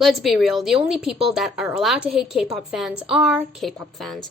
Let's be real, the only people that are allowed to hate K-pop fans are K-pop fans.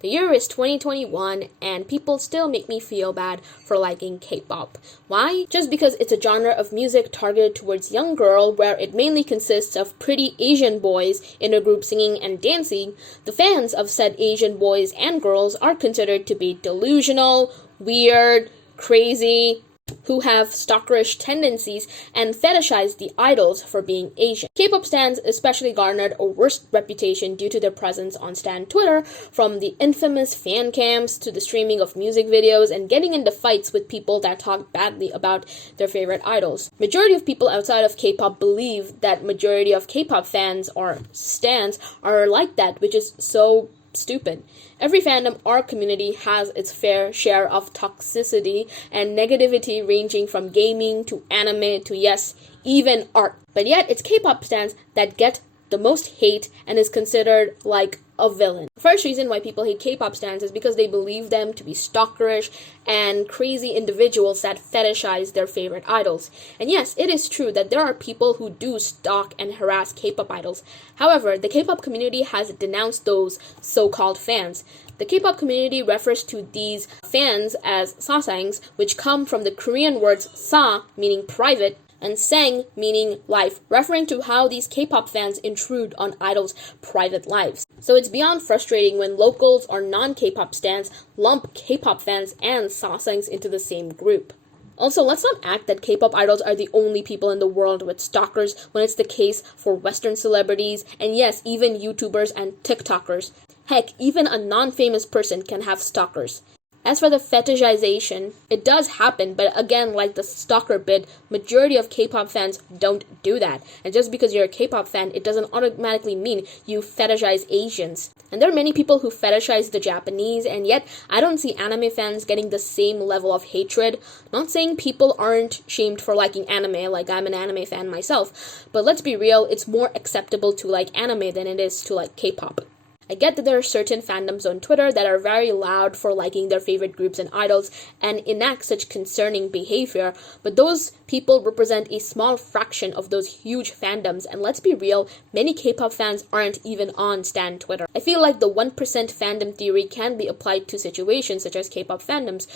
The year is 2021 and people still make me feel bad for liking K-pop. Why? Just because it's a genre of music targeted towards young girl where it mainly consists of pretty Asian boys in a group singing and dancing, the fans of said Asian boys and girls are considered to be delusional, weird, crazy, who have stalkerish tendencies and fetishize the idols for being Asian. K-pop stans especially garnered a worse reputation due to their presence on stan Twitter, from the infamous fan cams to the streaming of music videos and getting into fights with people that talk badly about their favorite idols. Majority of people outside of K-pop believe that majority of K-pop fans or stans are like that, which is so stupid. Every fandom or community has its fair share of toxicity and negativity, ranging from gaming to anime to, yes, even art. But yet it's K-pop stans that get the most hate and is considered like a villain. The first reason why people hate K-pop stans is because they believe them to be stalkerish and crazy individuals that fetishize their favorite idols. And yes, it is true that there are people who do stalk and harass K-pop idols. However, the K-pop community has denounced those so-called fans. The K-pop community refers to these fans as sasangs, which come from the Korean words sa, meaning private, and sang, meaning life, referring to how these K-pop fans intrude on idols' private lives. So it's beyond frustrating when locals or non-K-pop stans lump K-pop fans and sasangs into the same group. Also, let's not act that K-pop idols are the only people in the world with stalkers when it's the case for Western celebrities, and yes, even YouTubers and TikTokers. Heck, even a non-famous person can have stalkers. As for the fetishization, it does happen, but again, like the stalker bit, majority of K-pop fans don't do that. And just because you're a K-pop fan, it doesn't automatically mean you fetishize Asians. And there are many people who fetishize the Japanese, and yet I don't see anime fans getting the same level of hatred. Not saying people aren't shamed for liking anime, like I'm an anime fan myself, but let's be real, it's more acceptable to like anime than it is to like K-pop. I get that there are certain fandoms on Twitter that are very loud for liking their favorite groups and idols and enact such concerning behavior, but those people represent a small fraction of those huge fandoms, and let's be real, many K-pop fans aren't even on stan Twitter. I feel like the 1% fandom theory can be applied to situations such as K-pop fandoms.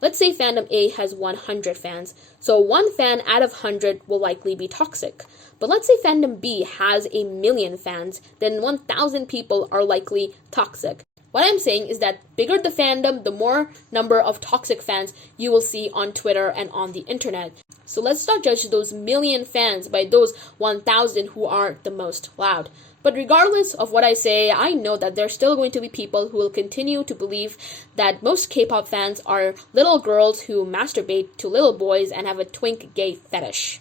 Let's say fandom A has 100 fans, so one fan out of 100 will likely be toxic. But let's say fandom B has 1,000,000 fans, then 1,000 people are likely toxic. What I'm saying is that bigger the fandom, the more number of toxic fans you will see on Twitter and on the internet. So let's not judge those 1,000,000 fans by those 1,000 who are the most loud. But regardless of what I say, I know that there's still going to be people who will continue to believe that most K-pop fans are little girls who masturbate to little boys and have a twink gay fetish.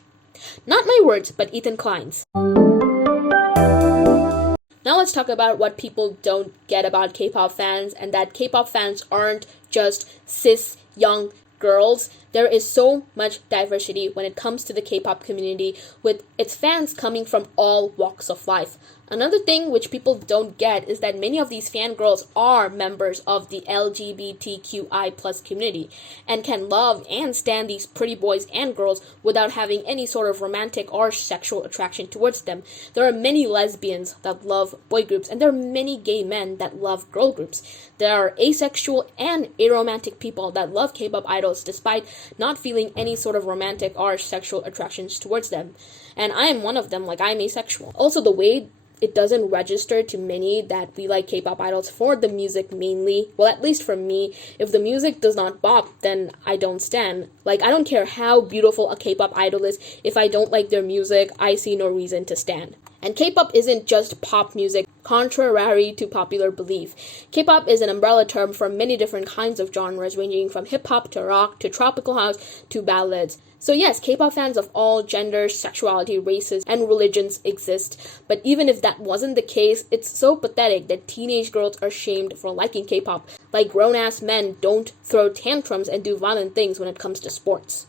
Not my words, but Ethan Klein's. Now let's talk about what people don't get about K-pop fans, and that K-pop fans aren't just cis young girls. There is so much diversity when it comes to the K-pop community, with its fans coming from all walks of life. Another thing which people don't get is that many of these fangirls are members of the LGBTQI+ community and can love and stan these pretty boys and girls without having any sort of romantic or sexual attraction towards them. There are many lesbians that love boy groups, and there are many gay men that love girl groups. There are asexual and aromantic people that love K-pop idols despite not feeling any sort of romantic or sexual attractions towards them. And I am one of them, like I'm asexual. Also, the way it doesn't register to many that we like K-pop idols for the music mainly. Well, at least for me, if the music does not bop, then I don't stan. Like, I don't care how beautiful a K-pop idol is. If I don't like their music, I see no reason to stan. And K-pop isn't just pop music, contrary to popular belief. K-pop is an umbrella term for many different kinds of genres, ranging from hip-hop to rock to tropical house to ballads. So yes, K-pop fans of all genders, sexuality, races, and religions exist. But even if that wasn't the case, it's so pathetic that teenage girls are shamed for liking K-pop, like grown-ass men don't throw tantrums and do violent things when it comes to sports.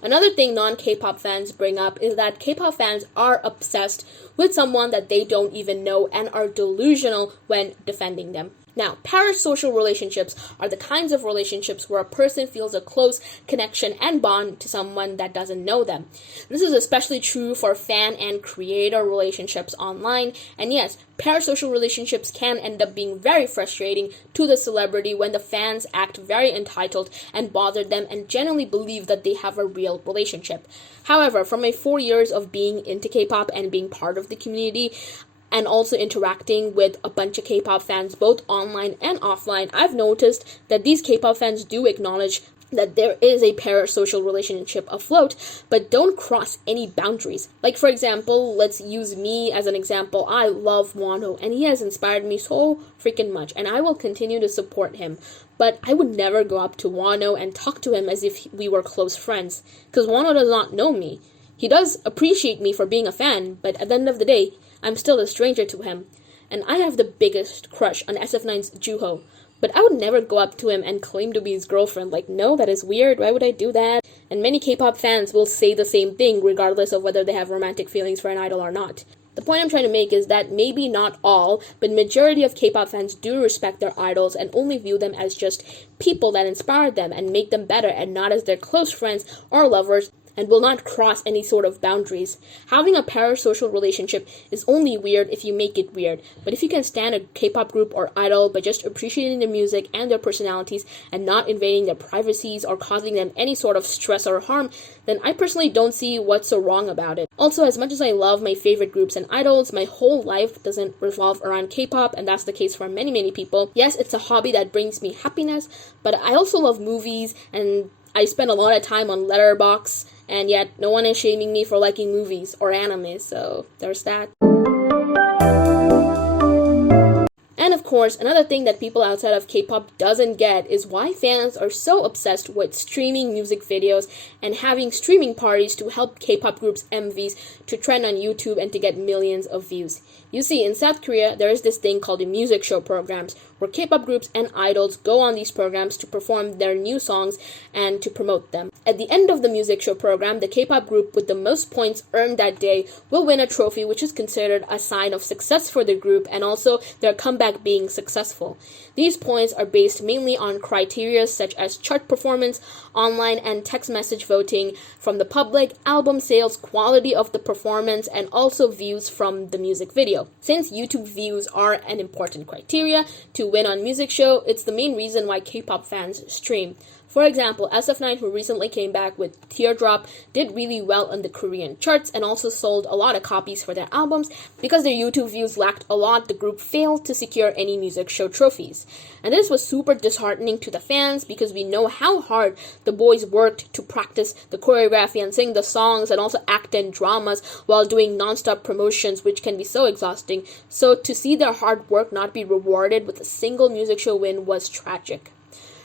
Another thing non-K-pop fans bring up is that K-pop fans are obsessed with someone that they don't even know and are delusional when defending them. Now, parasocial relationships are the kinds of relationships where a person feels a close connection and bond to someone that doesn't know them. This is especially true for fan and creator relationships online, and yes, parasocial relationships can end up being very frustrating to the celebrity when the fans act very entitled and bother them and generally believe that they have a real relationship. However, from my 4 years of being into K-pop and being part of the community, and also interacting with a bunch of K-pop fans both online and offline, I've noticed that these K-pop fans do acknowledge that there is a parasocial relationship afloat, but don't cross any boundaries. Like, for example, let's use me as an example. I love Wonho, and he has inspired me so freaking much, and I will continue to support him. But I would never go up to Wonho and talk to him as if we were close friends, because Wonho does not know me. He does appreciate me for being a fan, but at the end of the day, I'm still a stranger to him. And I have the biggest crush on SF9's Juho, but I would never go up to him and claim to be his girlfriend. Like, no, that is weird. Why would I do that? And many K-pop fans will say the same thing regardless of whether they have romantic feelings for an idol or not. The point I'm trying to make is that maybe not all, but majority of K-pop fans do respect their idols and only view them as just people that inspire them and make them better, and not as their close friends or lovers, and will not cross any sort of boundaries. Having a parasocial relationship is only weird if you make it weird, but if you can stand a K-pop group or idol by just appreciating their music and their personalities and not invading their privacies or causing them any sort of stress or harm, then I personally don't see what's so wrong about it. Also, as much as I love my favorite groups and idols, my whole life doesn't revolve around K-pop, and that's the case for many, many people. Yes, it's a hobby that brings me happiness, but I also love movies, and I spend a lot of time on Letterboxd, and yet no one is shaming me for liking movies or anime, so there's that. And of course, another thing that people outside of K-pop doesn't get is why fans are so obsessed with streaming music videos and having streaming parties to help K-pop groups' MVs to trend on YouTube and to get millions of views. You see, in South Korea, there is this thing called the music show programs, where K-pop groups and idols go on these programs to perform their new songs and to promote them. At the end of the music show program, the K-pop group with the most points earned that day will win a trophy, which is considered a sign of success for the group and also their comeback being successful. These points are based mainly on criteria such as chart performance, online and text message voting from the public, album sales, quality of the performance, and also views from the music video. Since YouTube views are an important criteria to win on music show, it's the main reason why K-pop fans stream. For example, SF9, who recently came back with Teardrop, did really well on the Korean charts and also sold a lot of copies for their albums. Because their YouTube views lacked a lot, the group failed to secure any music show trophies. And this was super disheartening to the fans because we know how hard the boys worked to practice the choreography and sing the songs and also act in dramas while doing non-stop promotions, which can be so exhausting. So to see their hard work not be rewarded with a single music show win was tragic.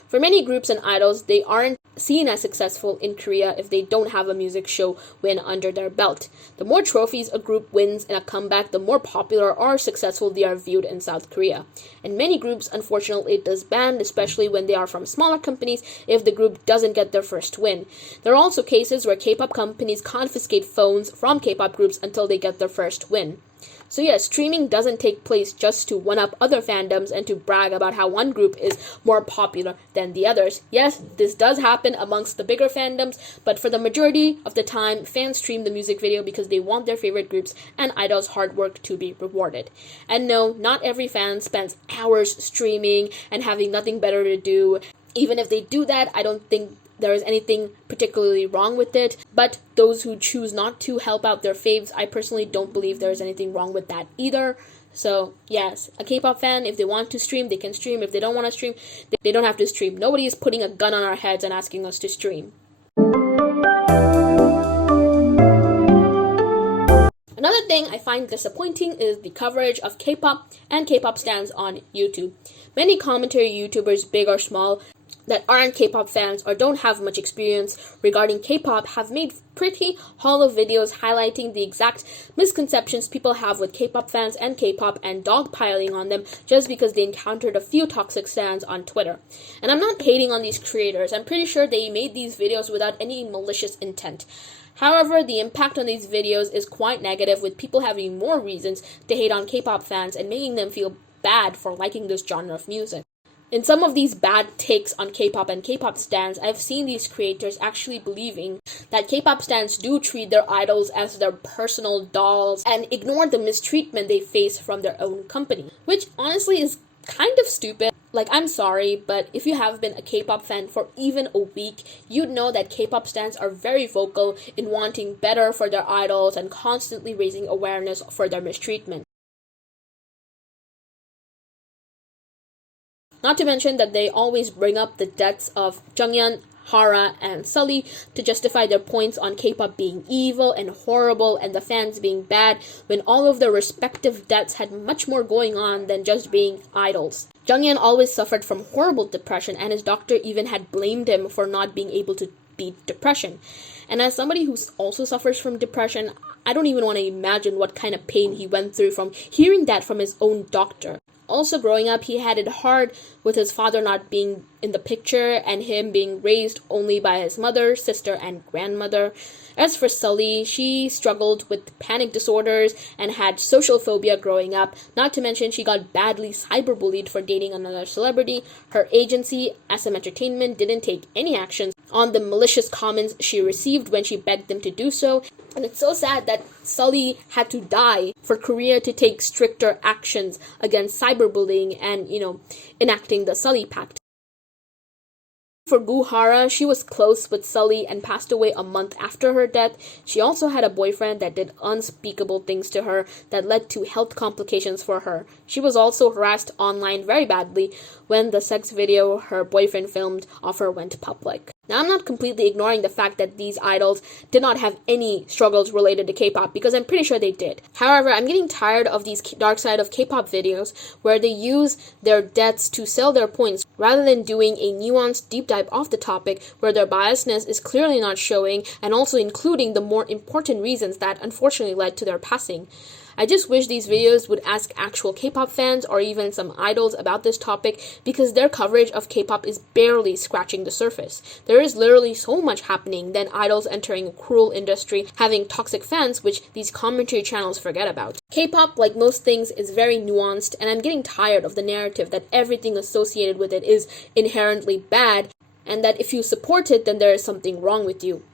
For many groups and idols, they aren't seen as successful in Korea if they don't have a music show win under their belt. The more trophies a group wins in a comeback, the more popular or successful they are viewed in South Korea. And many groups, unfortunately, disband, especially when they are from smaller companies, if the group doesn't get their first win. There are also cases where K-pop companies confiscate phones from K-pop groups until they get their first win. So yes, streaming doesn't take place just to one-up other fandoms and to brag about how one group is more popular than the others. Yes, this does happen amongst the bigger fandoms, but for the majority of the time, fans stream the music video because they want their favorite groups and idols' hard work to be rewarded. And no, not every fan spends hours streaming and having nothing better to do. Even if they do that, I don't think there is anything particularly wrong with it, but those who choose not to help out their faves, I personally don't believe there is anything wrong with that either. So yes, a K-pop fan, if they want to stream, they can stream. If they don't want to stream, they don't have to stream. Nobody is putting a gun on our heads and asking us to stream. Another thing I find disappointing is the coverage of K-pop and K-pop stans on YouTube. Many commentary YouTubers, big or small, that aren't K-pop fans or don't have much experience regarding K-pop have made pretty hollow videos highlighting the exact misconceptions people have with K-pop fans and K-pop and dogpiling on them just because they encountered a few toxic stans on Twitter. And I'm not hating on these creators. I'm pretty sure they made these videos without any malicious intent. However, the impact on these videos is quite negative, with people having more reasons to hate on K-pop fans and making them feel bad for liking this genre of music. In some of these bad takes on K-pop and K-pop stans, I've seen these creators actually believing that K-pop stans do treat their idols as their personal dolls and ignore the mistreatment they face from their own company, which honestly is kind of stupid. Like, I'm sorry, but if you have been a K-pop fan for even a week, you'd know that K-pop stans are very vocal in wanting better for their idols and constantly raising awareness for their mistreatment. Not to mention that they always bring up the deaths of Junghyun, Hara, and Sully to justify their points on K-pop being evil and horrible and the fans being bad, when all of their respective deaths had much more going on than just being idols. Junghyun always suffered from horrible depression, and his doctor even had blamed him for not being able to beat depression. And as somebody who also suffers from depression, I don't even want to imagine what kind of pain he went through from hearing that from his own doctor. Also, growing up, he had it hard with his father not being in the picture and him being raised only by his mother, sister, and grandmother. As for Sully, she struggled with panic disorders and had social phobia growing up. Not to mention, she got badly cyberbullied for dating another celebrity. Her agency, SM Entertainment, didn't take any action on the malicious comments she received when she begged them to do so. And it's so sad that Sully had to die for Korea to take stricter actions against cyberbullying and, enacting the Sully Pact. For Gu Hara, she was close with Sully and passed away a month after her death. She also had a boyfriend that did unspeakable things to her that led to health complications for her. She was also harassed online very badly when the sex video her boyfriend filmed of her went public. Now, I'm not completely ignoring the fact that these idols did not have any struggles related to K-pop, because I'm pretty sure they did. However, I'm getting tired of these dark side of K-pop videos where they use their deaths to sell their points rather than doing a nuanced deep dive of the topic where their biasness is clearly not showing and also including the more important reasons that unfortunately led to their passing. I just wish these videos would ask actual K-pop fans or even some idols about this topic, because their coverage of K-pop is barely scratching the surface. There is literally so much happening than idols entering a cruel industry, having toxic fans, which these commentary channels forget about. K-pop, like most things, is very nuanced, and I'm getting tired of the narrative that everything associated with it is inherently bad, and that if you support it, then there is something wrong with you.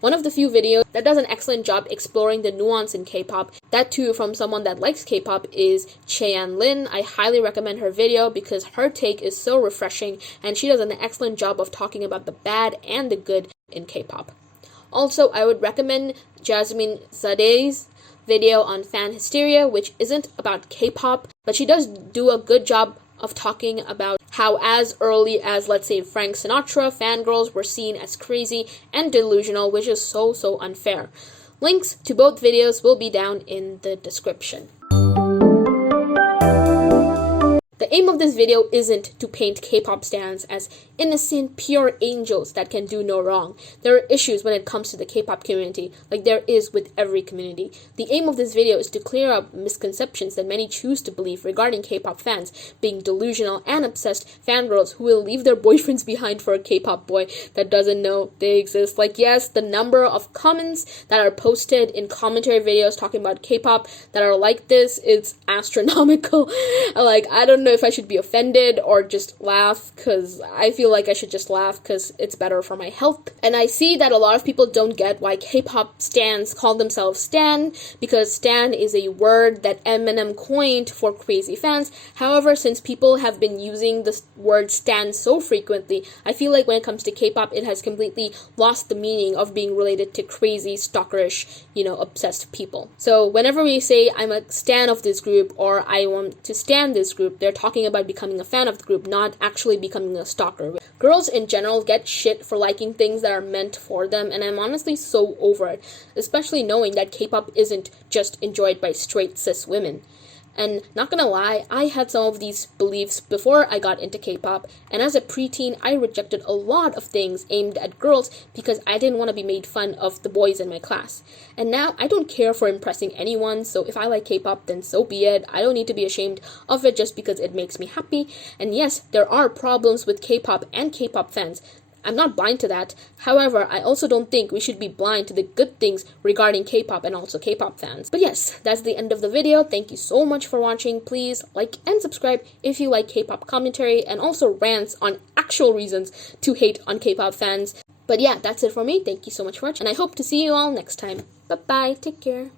One of the few videos that does an excellent job exploring the nuance in K-pop, that too from someone that likes K-pop, is Chaeyeon Lin. I highly recommend her video because her take is so refreshing and she does an excellent job of talking about the bad and the good in K-pop. Also, I would recommend Jasmine Zadeh's video on fan hysteria, which isn't about K-pop, but she does do a good job of talking about how as early as, let's say, Frank Sinatra, fangirls were seen as crazy and delusional, which is so unfair. Links to both videos will be down in the description. The aim of this video isn't to paint K-pop stans as innocent, pure angels that can do no wrong. There are issues when it comes to the K-pop community, like there is with every community. The aim of this video is to clear up misconceptions that many choose to believe regarding K-pop fans being delusional and obsessed fangirls who will leave their boyfriends behind for a K-pop boy that doesn't know they exist. Like, yes, the number of comments that are posted in commentary videos talking about K-pop that are like this, it's astronomical. Like, I don't know if I should be offended or just laugh, because I feel like I should just laugh because it's better for my health. And I see that a lot of people don't get why K-pop stans call themselves stan, because stan is a word that Eminem coined for crazy fans. However, since people have been using the word stan so frequently, I feel like when it comes to K-pop, it has completely lost the meaning of being related to crazy, stalkerish, obsessed people. So whenever we say I'm a stan of this group or I want to stan this group, they're talking about becoming a fan of the group, not actually becoming a stalker. Girls in general get shit for liking things that are meant for them, and I'm honestly so over it, especially knowing that K-pop isn't just enjoyed by straight cis women. And not gonna lie, I had some of these beliefs before I got into K-pop, and as a preteen, I rejected a lot of things aimed at girls because I didn't want to be made fun of the boys in my class. And now, I don't care for impressing anyone, so if I like K-pop, then so be it. I don't need to be ashamed of it just because it makes me happy. And yes, there are problems with K-pop and K-pop fans. I'm not blind to that. However, I also don't think we should be blind to the good things regarding K-pop and also K-pop fans. But yes, that's the end of the video. Thank you so much for watching. Please like and subscribe if you like K-pop commentary and also rants on actual reasons to hate on K-pop fans. But yeah, that's it for me. Thank you so much for watching, and I hope to see you all next time. Bye-bye. Take care.